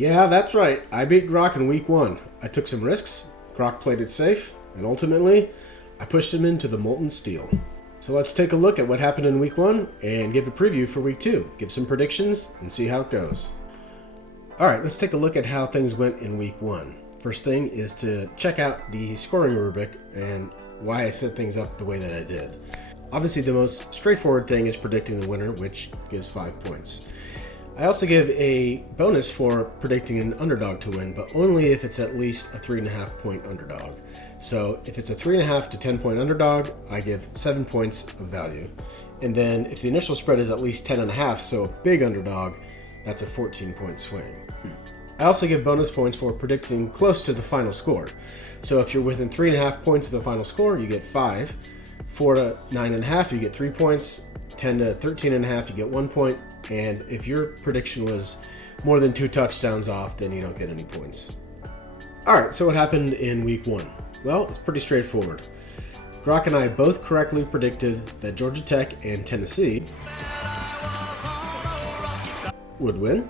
Yeah, that's right. I beat Grok in week 1. I took some risks, Grok played it safe, and ultimately, I pushed him into the molten steel. So let's take a look at what happened in week 1 and give a preview for week 2. Give some predictions and see how it goes. Alright, let's take a look at how things went in week 1. First thing is to check out the scoring rubric and why I set things up the way that I did. Obviously, the most straightforward thing is predicting the winner, which gives 5 points. I also give a bonus for predicting an underdog to win, but only if it's at least a 3.5 point underdog. So if it's a 3.5 to 10 point underdog, I give 7 points of value. And then if the initial spread is at least 10.5, so a big underdog, that's a 14 point swing. I also give bonus points for predicting close to the final score. So if you're within 3.5 points of the final score, you get 5. 4 to 9.5, you get 3 points. 10 to 13.5, you get 1 point. And if your prediction was more than 2 touchdowns off, then you don't get any points. Alright, so what happened in week 1? Well, it's pretty straightforward. Grok and I both correctly predicted that Georgia Tech and Tennessee would win.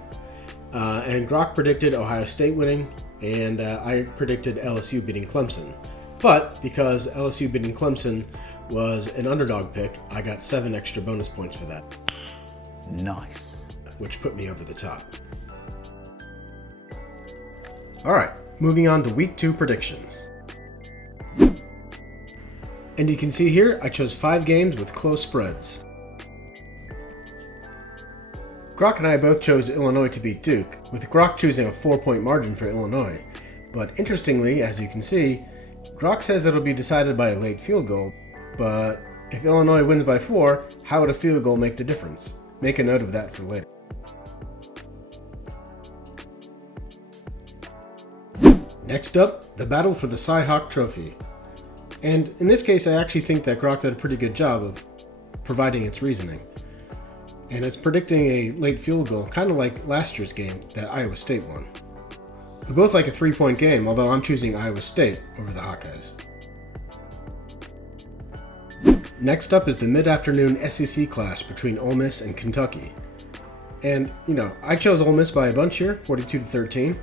And Grok predicted Ohio State winning, and I predicted LSU beating Clemson. But because LSU beating Clemson was an underdog pick, I got 7 extra bonus points for that. Nice. Which put me over the top. Alright, moving on to week 2 predictions. And you can see here, I chose 5 games with close spreads. Grok and I both chose Illinois to beat Duke, with Grok choosing a 4-point margin for Illinois. But interestingly, as you can see, Grok says it'll be decided by a late field goal, but if Illinois wins by 4, how would a field goal make the difference? Make a note of that for later. Next up, the battle for the Cy-Hawk Trophy. And in this case, I actually think that Grok did a pretty good job of providing its reasoning. And it's predicting a late field goal, kind of like last year's game that Iowa State won. We both like a 3-point game, although I'm choosing Iowa State over the Hawkeyes. Next up is the mid-afternoon SEC clash between Ole Miss and Kentucky. And, I chose Ole Miss by a bunch here, 42-13.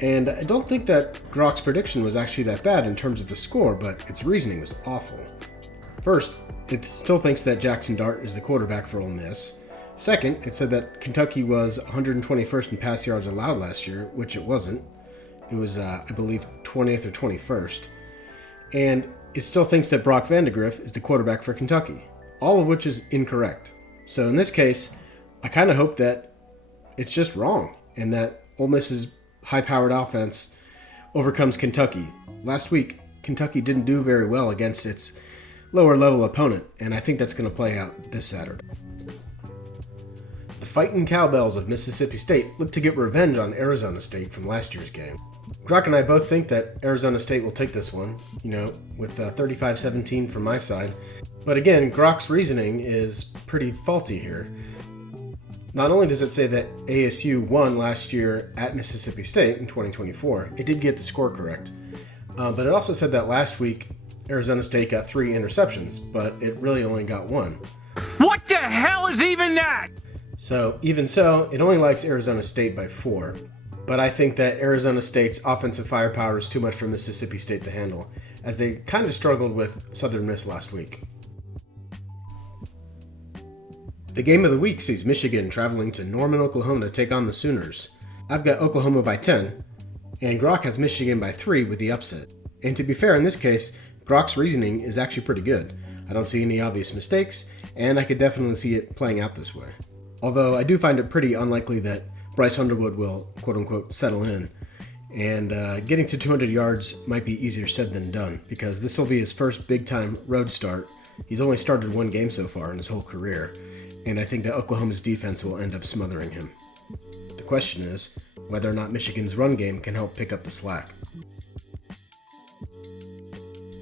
And I don't think that Grok's prediction was actually that bad in terms of the score, but its reasoning was awful. First, it still thinks that Jackson Dart is the quarterback for Ole Miss. Second, it said that Kentucky was 121st in pass yards allowed last year, which it wasn't. It was, I believe, 20th or 21st. And it still thinks that Brock Vandegrift is the quarterback for Kentucky, all of which is incorrect. So in this case, I kind of hope that it's just wrong and that Ole Miss's high-powered offense overcomes Kentucky. Last week, Kentucky didn't do very well against its lower-level opponent, and I think that's going to play out this Saturday. The Fightin' Cowbells of Mississippi State look to get revenge on Arizona State from last year's game. Grok and I both think that Arizona State will take this one, with 35-17 from my side. But again, Grok's reasoning is pretty faulty here. Not only does it say that ASU won last year at Mississippi State in 2024, it did get the score correct. But it also said that last week, Arizona State got 3 interceptions, but it really only got 1. What the hell is even that? So, even so, it only likes Arizona State by 4. But I think that Arizona State's offensive firepower is too much for Mississippi State to handle, as they kind of struggled with Southern Miss last week. The game of the week sees Michigan traveling to Norman, Oklahoma to take on the Sooners. I've got Oklahoma by 10, and Grok has Michigan by 3 with the upset. And to be fair, in this case, Grok's reasoning is actually pretty good. I don't see any obvious mistakes, and I could definitely see it playing out this way. Although I do find it pretty unlikely that Bryce Underwood will, quote-unquote, settle in. And getting to 200 yards might be easier said than done, because this will be his first big-time road start. He's only started 1 game so far in his whole career, and I think that Oklahoma's defense will end up smothering him. The question is whether or not Michigan's run game can help pick up the slack.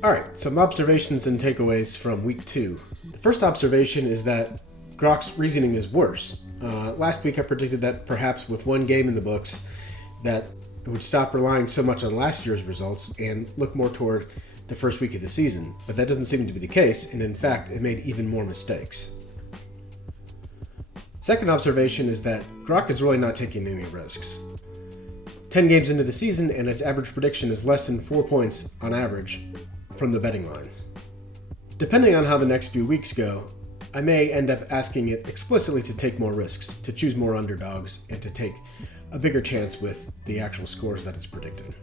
Alright, some observations and takeaways from week 2. The first observation is that Grok's reasoning is worse. Last week I predicted that perhaps with 1 game in the books that it would stop relying so much on last year's results and look more toward the first week of the season. But that doesn't seem to be the case, and in fact it made even more mistakes. Second observation is that Grok is really not taking any risks. 10 games into the season, and its average prediction is less than 4 points on average from the betting lines. Depending on how the next few weeks go, I may end up asking it explicitly to take more risks, to choose more underdogs, and to take a bigger chance with the actual scores that it's predicted.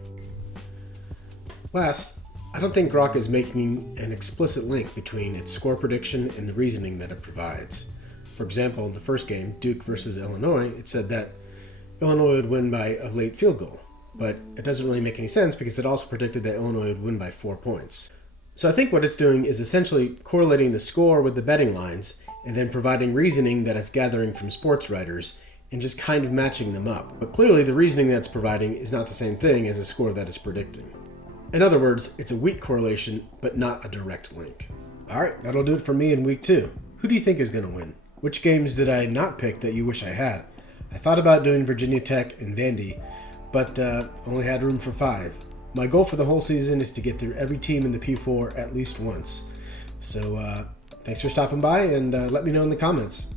Last, I don't think Grok is making an explicit link between its score prediction and the reasoning that it provides. For example, in the first game, Duke versus Illinois, it said that Illinois would win by a late field goal, but it doesn't really make any sense because it also predicted that Illinois would win by 4 points. So I think what it's doing is essentially correlating the score with the betting lines and then providing reasoning that it's gathering from sports writers and just kind of matching them up. But clearly the reasoning that's providing is not the same thing as a score that it's predicting. In other words, it's a weak correlation, but not a direct link. Alright, that'll do it for me in week 2. Who do you think is going to win? Which games did I not pick that you wish I had? I thought about doing Virginia Tech and Vandy, but only had room for 5. My goal for the whole season is to get through every team in the P4 at least once. So thanks for stopping by, and let me know in the comments.